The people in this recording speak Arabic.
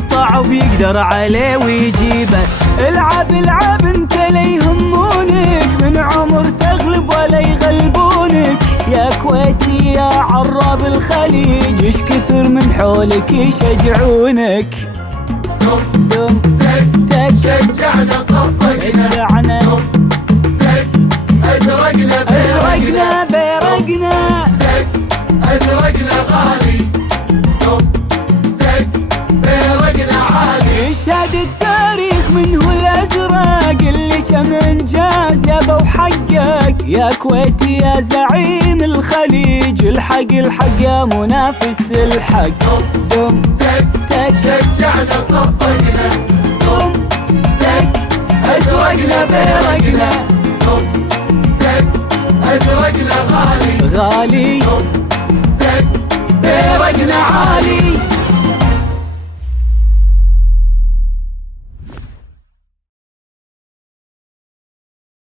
صعب يقدر عليه ويجيبه. العب العب انت لا يهمونك، من عمر تغلب ولا يغلبونك. يا كويتي يا عراب الخليج، ايش كثر من حولك يشجعونك. دم تك تك شجعنا صفقنا، شجعنا تك ازرقنا ازرقنا بيرقنا، تك ازرقنا غالي، تك بيرقنا عالي. يشهد التاريخ منه الازرق اللي كم انجاز يابا وحقق. يا كويتي يا زعيم الخليج، الحق الحق يا منافس الحق. دم تك تك شجعنا صفقنا، دم تك ازرقنا بيرقنا تك ازرقنا غالي، غالي، تك بيرقنا عالي.